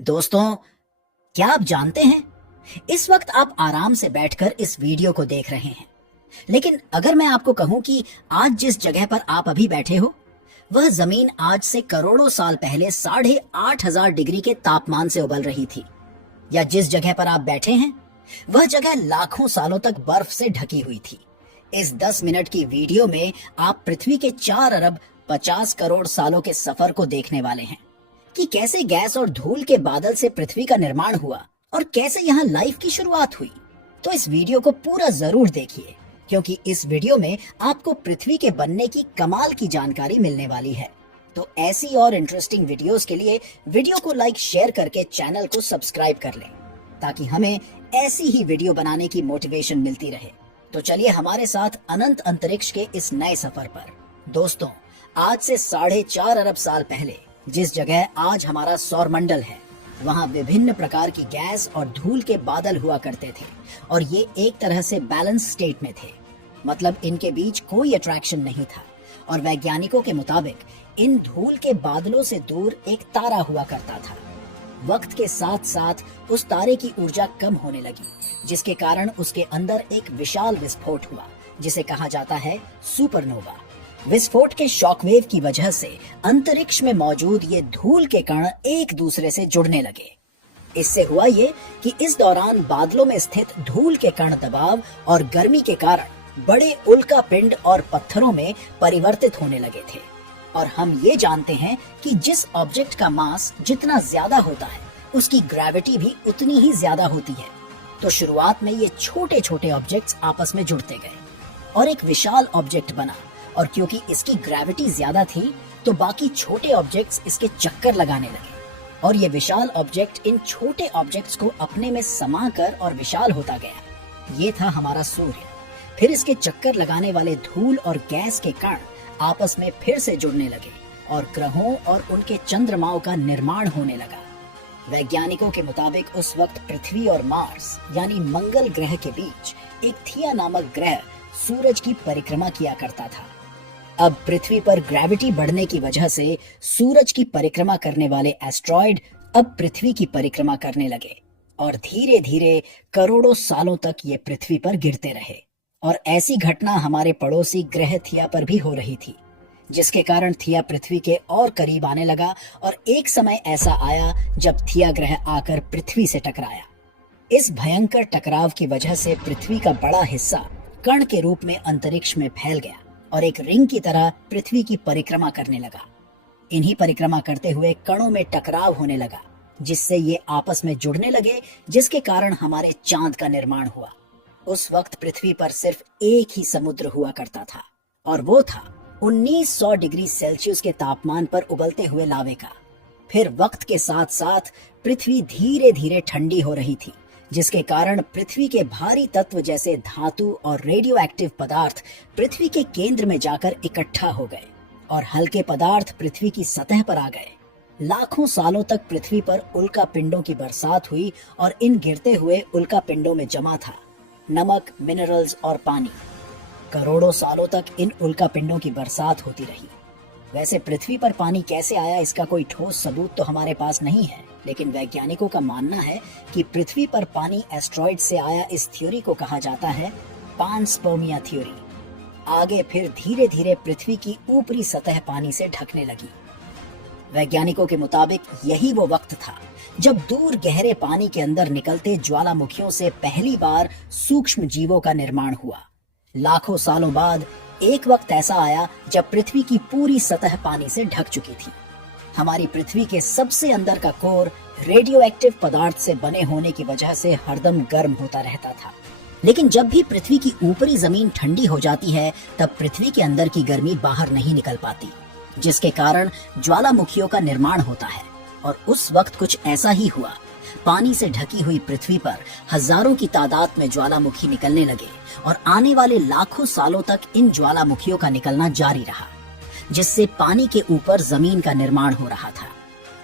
दोस्तों, क्या आप जानते हैं इस वक्त आप आराम से बैठकर इस वीडियो को देख रहे हैं, लेकिन अगर मैं आपको कहूं कि आज जिस जगह पर आप अभी बैठे हो वह जमीन आज से करोड़ों साल पहले 8,500 डिग्री के तापमान से उबल रही थी, या जिस जगह पर आप बैठे हैं वह जगह लाखों सालों तक बर्फ से ढकी हुई थी। इस 10 मिनट की वीडियो में आप पृथ्वी के 4 अरब 50 करोड़ सालों के सफर को देखने वाले हैं कि कैसे गैस और धूल के बादल से पृथ्वी का निर्माण हुआ और कैसे यहाँ लाइफ की शुरुआत हुई। तो इस वीडियो को पूरा जरूर देखिए, क्योंकि इस वीडियो में आपको पृथ्वी के बनने की कमाल की जानकारी मिलने वाली है। तो ऐसी और इंटरेस्टिंग वीडियोस के लिए वीडियो को लाइक शेयर करके चैनल को सब्सक्राइब कर लें, ताकि हमें ऐसी ही वीडियो बनाने की मोटिवेशन मिलती रहे। तो चलिए हमारे साथ अनंत अंतरिक्ष के इस नए सफर पर। दोस्तों, आज से 4.5 अरब साल पहले जिस जगह आज हमारा सौरमंडल है, वहाँ विभिन्न प्रकार की गैस और धूल के बादल हुआ करते थे और ये एक तरह से बैलेंस स्टेट में थे, मतलब इनके बीच कोई अट्रैक्शन नहीं था। और वैज्ञानिकों के मुताबिक इन धूल के बादलों से दूर एक तारा हुआ करता था। वक्त के साथ साथ उस तारे की ऊर्जा कम होने लगी, जिसके कारण उसके अंदर एक विशाल विस्फोट हुआ, जिसे कहा जाता है सुपरनोवा। विस्फोट के शॉकवेव की वजह से अंतरिक्ष में मौजूद ये धूल के कण एक दूसरे से जुड़ने लगे। इससे हुआ ये कि इस दौरान बादलों में स्थित धूल के कण दबाव और गर्मी के कारण बड़े उल्का पिंड और पत्थरों में परिवर्तित होने लगे थे। और हम ये जानते हैं कि जिस ऑब्जेक्ट का मास जितना ज्यादा होता है, उसकी ग्रेविटी भी उतनी ही ज्यादा होती है। तो शुरुआत में ये छोटे छोटे ऑब्जेक्ट्स आपस में जुड़ते गए और एक विशाल ऑब्जेक्ट बना, और क्योंकि इसकी ग्रेविटी ज्यादा थी तो बाकी छोटे ऑब्जेक्ट्स इसके चक्कर लगाने लगे, और ये विशाल ऑब्जेक्ट इन छोटे ऑब्जेक्ट्स को अपने में समाकर और विशाल होता गया। ये था हमारा सूर्य। फिर इसके चक्कर लगाने वाले धूल और गैस के कण आपस में फिर से जुड़ने लगे और ग्रहों और उनके चंद्रमाओं का निर्माण होने लगा। वैज्ञानिकों के मुताबिक उस वक्त पृथ्वी और मार्स यानी मंगल ग्रह के बीच एक थिया नामक ग्रह सूरज की परिक्रमा किया करता था। अब पृथ्वी पर ग्रेविटी बढ़ने की वजह से सूरज की परिक्रमा करने वाले एस्ट्रॉयड अब पृथ्वी की परिक्रमा करने लगे, और धीरे धीरे करोड़ों सालों तक ये पृथ्वी पर गिरते रहे। और ऐसी घटना हमारे पड़ोसी ग्रह थिया पर भी हो रही थी, जिसके कारण थिया पृथ्वी के और करीब आने लगा। और एक समय ऐसा आया जब थिया ग्रह आकर पृथ्वी से टकराया। इस भयंकर टकराव की वजह से पृथ्वी का बड़ा हिस्सा कण के रूप में अंतरिक्ष में फैल गया और एक रिंग की तरह पृथ्वी की परिक्रमा करने लगा। इन्हीं परिक्रमा करते हुए कणों में टकराव होने लगा, जिससे ये आपस में जुड़ने लगे, जिसके कारण हमारे चांद का निर्माण हुआ। उस वक्त पृथ्वी पर सिर्फ एक ही समुद्र हुआ करता था, और वो था 1900 डिग्री सेल्सियस के तापमान पर उबलते हुए लावे का। फिर वक्त के साथ साथ पृथ्वी धीरे धीरे ठंडी हो रही थी, जिसके कारण पृथ्वी के भारी तत्व जैसे धातु और रेडियो एक्टिव पदार्थ पृथ्वी के केंद्र में जाकर इकट्ठा हो गए और हल्के पदार्थ पृथ्वी की सतह पर आ गए। लाखों सालों तक पृथ्वी पर उल्का पिंडों की बरसात हुई, और इन गिरते हुए उल्का पिंडों में जमा था नमक, मिनरल्स और पानी। करोड़ों सालों तक इन उल्का पिंडों की बरसात होती रही। वैसे पृथ्वी पर पानी कैसे आया, इसका कोई ठोस सबूत तो हमारे पास नहीं है, लेकिन वैज्ञानिकों का मानना है कि पृथ्वी पर पानी एस्ट्रॉइड से आया। इस थ्योरी को कहा जाता है पानस्पर्मिया थ्योरी। आगे फिर धीरे धीरे पृथ्वी की ऊपरी सतह पानी से ढकने लगी। वैज्ञानिकों के मुताबिक यही वो वक्त था जब दूर गहरे पानी के अंदर निकलते ज्वालामुखियों से पहली बार सूक्ष्म जीवों का निर्माण हुआ। लाखों सालों बाद एक वक्त ऐसा आया जब पृथ्वी की पूरी सतह पानी से ढक चुकी थी। हमारी पृथ्वी के सबसे अंदर का कोर रेडियो एक्टिव पदार्थ से बने होने की वजह से हरदम गर्म होता रहता था। लेकिन जब भी पृथ्वी की ऊपरी जमीन ठंडी हो जाती है, तब पृथ्वी के अंदर की गर्मी बाहर नहीं निकल पाती, जिसके कारण ज्वालामुखियों का निर्माण होता है। और उस वक्त कुछ ऐसा ही हुआ। पानी से ढकी हुई पृथ्वी पर हजारों की तादाद में ज्वालामुखी निकलने लगे, और आने वाले लाखों सालों तक इन ज्वालामुखियों का निकलना जारी रहा, जिससे पानी के ऊपर जमीन का निर्माण हो रहा था।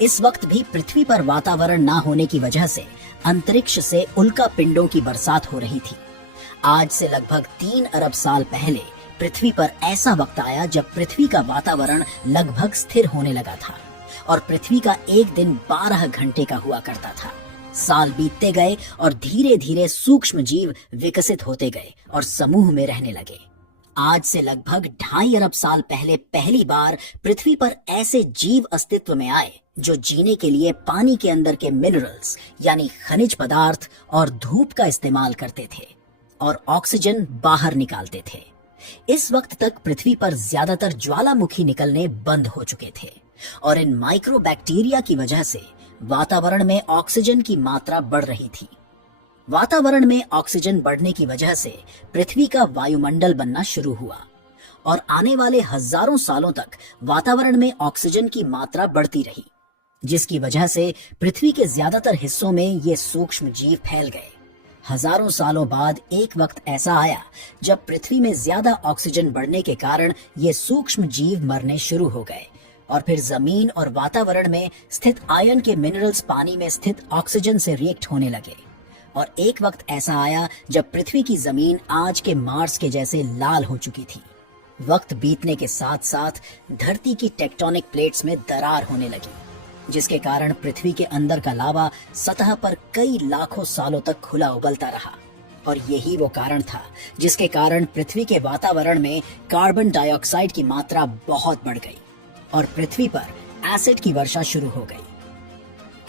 इस वक्त भी पृथ्वी पर वातावरण ना होने की वजह से अंतरिक्ष से उल्का पिंडों की बरसात हो रही थी। आज से लगभग 3 अरब साल पहले पृथ्वी पर ऐसा वक्त आया जब पृथ्वी का वातावरण लगभग स्थिर होने लगा था, और पृथ्वी का एक दिन 12 घंटे का हुआ करता था। साल बीतते गए और धीरे धीरे सूक्ष्म जीव विकसित होते गए और समूह में रहने लगे। आज से लगभग 2.5 अरब साल पहले पहली बार पृथ्वी पर ऐसे जीव अस्तित्व में आए जो जीने के लिए पानी के अंदर के मिनरल्स यानी खनिज पदार्थ और धूप का इस्तेमाल करते थे और ऑक्सीजन बाहर निकालते थे। इस वक्त तक पृथ्वी पर ज्यादातर ज्वालामुखी निकलने बंद हो चुके थे और इन माइक्रोबैक्टीरिया की वजह से वातावरण में ऑक्सीजन की मात्रा बढ़ रही थी। वातावरण में ऑक्सीजन बढ़ने की वजह से पृथ्वी का वायुमंडल बनना शुरू हुआ और आने वाले हजारों सालों तक वातावरण में ऑक्सीजन की मात्रा बढ़ती रही, जिसकी वजह से पृथ्वी के ज्यादातर हिस्सों में ये सूक्ष्म जीव फैल गए। हजारों सालों बाद एक वक्त ऐसा आया जब पृथ्वी में ज्यादा ऑक्सीजन बढ़ने के कारण ये सूक्ष्म जीव मरने शुरू हो गए और फिर जमीन और वातावरण में स्थित आयन के मिनरल्स पानी में स्थित ऑक्सीजन से रिएक्ट होने लगे। और एक वक्त ऐसा आया जब पृथ्वी की जमीन आज के मार्स के जैसे लाल हो चुकी थी। वक्त बीतने के साथ साथ धरती की टेक्टोनिक प्लेट्स में दरार होने लगी, जिसके कारण पृथ्वी के अंदर का लावा सतह पर कई लाखों सालों तक खुला उबलता रहा। और यही वो कारण था जिसके कारण पृथ्वी के वातावरण में कार्बन डाइऑक्साइड की मात्रा बहुत बढ़ गई और पृथ्वी पर एसिड की वर्षा शुरू हो गई।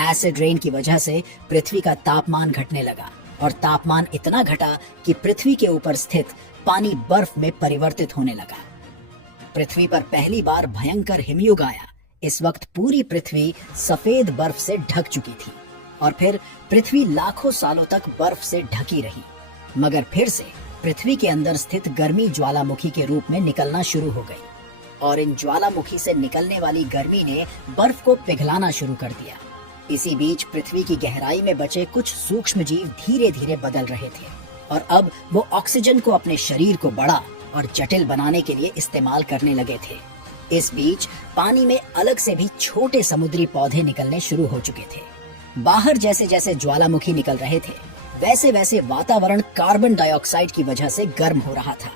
एसिड रेन की वजह से पृथ्वी का तापमान घटने लगा और तापमान इतना घटा कि पृथ्वी के ऊपर स्थित पानी बर्फ में परिवर्तित होने लगा। पृथ्वी पर पहली बार भयंकर हिमयुग आया। इस वक्त पूरी पृथ्वी सफेद बर्फ से ढक चुकी थी और फिर पृथ्वी लाखों सालों तक बर्फ से ढकी रही, मगर फिर से पृथ्वी के अंदर स्थित गर्मी ज्वालामुखी के रूप में निकलना शुरू हो गई और इन ज्वालामुखी से निकलने वाली गर्मी ने बर्फ को पिघलाना शुरू कर दिया। इसी बीच पृथ्वी की गहराई में बचे कुछ सूक्ष्म जीव धीरे धीरे बदल रहे थे और अब वो ऑक्सीजन को अपने शरीर को बड़ा और जटिल बनाने के लिए इस्तेमाल करने लगे थे। इस बीच पानी में अलग से भी छोटे समुद्री पौधे निकलने शुरू हो चुके थे। बाहर जैसे जैसे ज्वालामुखी निकल रहे थे वैसे वैसे वातावरण कार्बन डाइऑक्साइड की वजह से गर्म हो रहा था।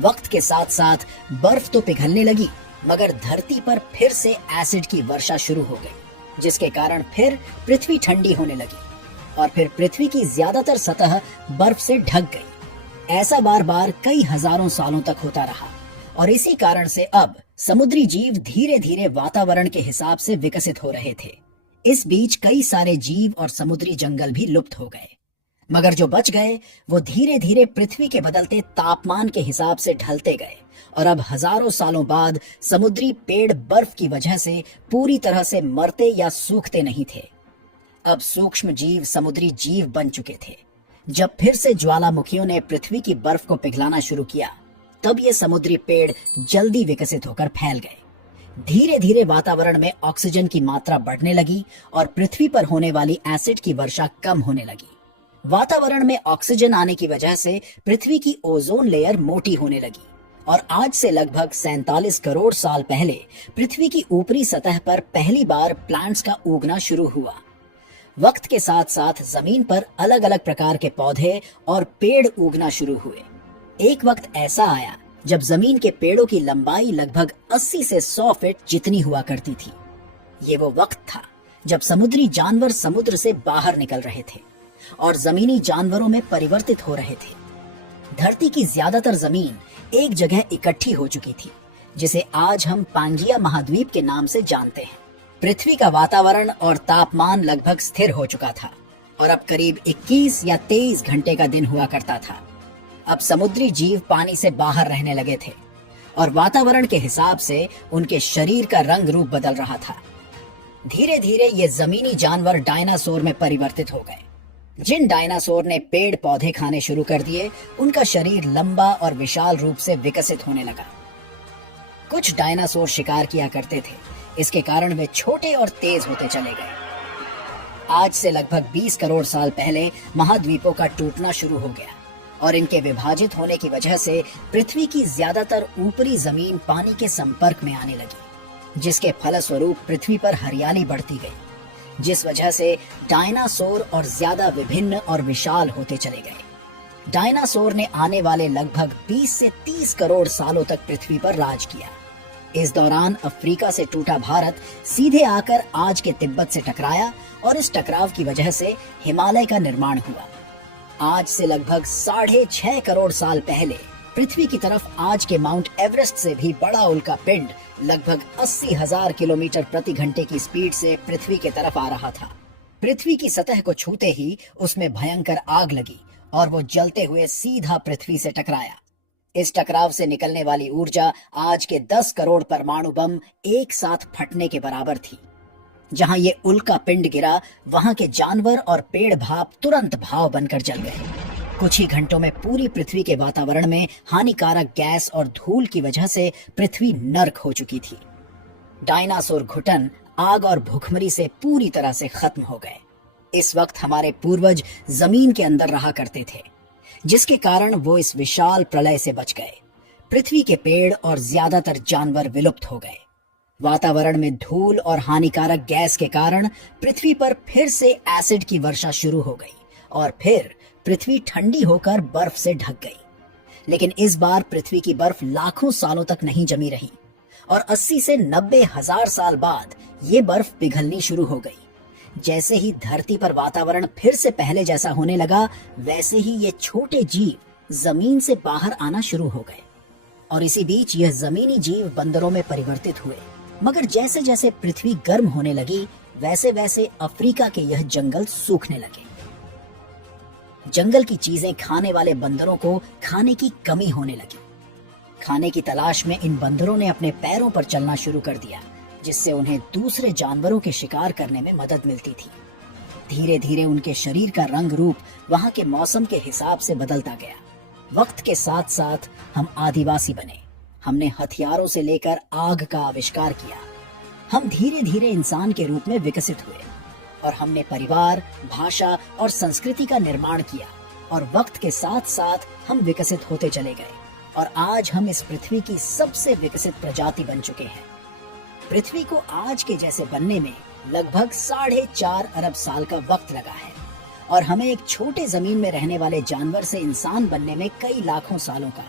वक्त के साथ साथ बर्फ तो पिघलने लगी, मगर धरती पर फिर से एसिड की वर्षा शुरू हो गई, जिसके कारण फिर पृथ्वी ठंडी होने लगी और फिर पृथ्वी की ज्यादातर सतह बर्फ से ढक गई। ऐसा बार बार कई हजारों सालों तक होता रहा और इसी कारण से अब समुद्री जीव धीरे धीरे वातावरण के हिसाब से विकसित हो रहे थे। इस बीच कई सारे जीव और समुद्री जंगल भी लुप्त हो गए, मगर जो बच गए वो धीरे धीरे पृथ्वी के बदलते तापमान के हिसाब से ढलते गए और अब हजारों सालों बाद समुद्री पेड़ बर्फ की वजह से पूरी तरह से मरते या सूखते नहीं थे। अब सूक्ष्म जीव समुद्री जीव बन चुके थे। जब फिर से ज्वालामुखियों ने पृथ्वी की बर्फ को पिघलाना शुरू किया, तब ये समुद्री पेड़ जल्दी विकसित होकर फैल गए। धीरे धीरे वातावरण में ऑक्सीजन की मात्रा बढ़ने लगी और पृथ्वी पर होने वाली एसिड की वर्षा कम होने लगी। वातावरण में ऑक्सीजन आने की वजह से पृथ्वी की ओजोन लेयर मोटी होने लगी और आज से लगभग 47 करोड़ साल पहले पृथ्वी की ऊपरी सतह पर पहली बार प्लांट्स का उगना शुरू हुआ। वक्त के साथ साथ जमीन पर अलग अलग प्रकार के पौधे और पेड़ उगना शुरू हुए। एक वक्त ऐसा आया जब जमीन के पेड़ों की लंबाई लगभग 80 से 100 फीट जितनी हुआ करती थी। ये वो वक्त था जब समुद्री जानवर समुद्र से बाहर निकल रहे थे और जमीनी जानवरों में परिवर्तित हो रहे थे। धरती की ज्यादातर जमीन एक जगह इकट्ठी हो चुकी थी, जिसे आज हम पांजिया महाद्वीप के नाम से जानते हैं। पृथ्वी का वातावरण और तापमान लगभग स्थिर हो चुका था और अब करीब 21 या 23 घंटे का दिन हुआ करता था। अब समुद्री जीव पानी से बाहर रहने लगे थे और वातावरण के हिसाब से उनके शरीर का रंग रूप बदल रहा था। धीरे धीरे ये जमीनी जानवर डायनासोर में परिवर्तित हो गए। जिन डायनासोर ने पेड़ पौधे खाने शुरू कर दिए, उनका शरीर लंबा और विशाल रूप से विकसित होने लगा। कुछ डायनासोर शिकार किया करते थे, इसके कारण वे छोटे और तेज होते चले गए। आज से लगभग 20 करोड़ साल पहले महाद्वीपों का टूटना शुरू हो गया और इनके विभाजित होने की वजह से पृथ्वी की ज्यादातर ऊपरी जमीन पानी के संपर्क में आने लगी, जिसके फलस्वरूप पृथ्वी पर हरियाली बढ़ती गई, जिस वजह से डायनासोर और ज्यादा विभिन्न और विशाल होते चले गए। डायनासोर ने आने वाले लगभग 20 से 30 करोड़ सालों तक पृथ्वी पर राज किया। इस दौरान अफ्रीका से टूटा भारत सीधे आकर आज के तिब्बत से टकराया और इस टकराव की वजह से हिमालय का निर्माण हुआ। आज से लगभग 6.5 करोड़ साल पहले पृथ्वी की तरफ आज के माउंट एवरेस्ट से भी बड़ा उल्का पिंड लगभग 80,000 किलोमीटर प्रति घंटे की स्पीड से पृथ्वी की तरफ आ रहा था। पृथ्वी की सतह को छूते ही उसमें भयंकर आग लगी और वो जलते हुए सीधा पृथ्वी से टकराया। इस टकराव से निकलने वाली ऊर्जा आज के 10 करोड़ परमाणु बम एक साथ फटने के बराबर थी। जहां ये उल्का पिंड गिरा, वहां के जानवर और पेड़ भाप तुरंत भाव बनकर जल गए। कुछ ही घंटों में पूरी पृथ्वी के वातावरण में हानिकारक गैस और धूल की वजह से पृथ्वी नर्क हो चुकी थी। डायनासोर घुटन आग और भूखमरी से पूरी तरह से खत्म हो गए। इस वक्त हमारे पूर्वज जमीन के अंदर रहा करते थे, जिसके कारण वो इस विशाल प्रलय से बच गए। पृथ्वी के पेड़ और ज्यादातर जानवर विलुप्त हो गए। वातावरण में धूल और हानिकारक गैस के कारण पृथ्वी पर फिर से एसिड की वर्षा शुरू हो गई और फिर पृथ्वी ठंडी होकर बर्फ से ढक गई। लेकिन इस बार पृथ्वी की बर्फ लाखों सालों तक नहीं जमी रही और 80 से 90 हजार साल बाद ये बर्फ पिघलनी शुरू हो गई। जैसे ही धरती पर वातावरण फिर से पहले जैसा होने लगा, वैसे ही ये छोटे जीव जमीन से बाहर आना शुरू हो गए और इसी बीच यह जमीनी जीव बंदरों में परिवर्तित हुए। मगर जैसे जैसे पृथ्वी गर्म होने लगी, वैसे वैसे अफ्रीका के यह जंगल सूखने लगे। जंगल की चीजें खाने वाले बंदरों को खाने की कमी होने लगी। खाने की तलाश में इन बंदरों ने अपने पैरों पर चलना शुरू कर दिया, जिससे उन्हें दूसरे जानवरों के शिकार करने में मदद मिलती थी। धीरे धीरे उनके शरीर का रंग रूप वहां के मौसम के हिसाब से बदलता गया। वक्त के साथ साथ हम आदिवासी बने। हमने हथियारों से लेकर आग का आविष्कार किया। हम धीरे धीरे इंसान के रूप में विकसित हुए और हमने परिवार, भाषा और संस्कृति का निर्माण किया और वक्त के साथ साथ हम विकसित होते चले गए और आज हम इस पृथ्वी की सबसे विकसित प्रजाति बन चुके हैं। पृथ्वी को आज के जैसे बनने में लगभग 4.5 अरब साल का वक्त लगा है और हमें एक छोटे जमीन में रहने वाले जानवर से इंसान बनने में कई लाखों सालों का।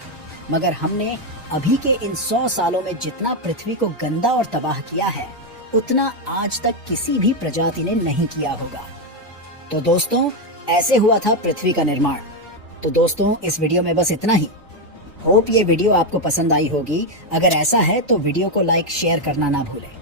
मगर हमने अभी के इन 100 सालों में जितना पृथ्वी को गंदा और तबाह किया है, उतना आज तक किसी भी प्रजाति ने नहीं किया होगा। तो दोस्तों, ऐसे हुआ था पृथ्वी का निर्माण। तो दोस्तों, इस वीडियो में बस इतना ही। होप ये वीडियो आपको पसंद आई होगी। अगर ऐसा है तो वीडियो को लाइक शेयर करना ना भूलें।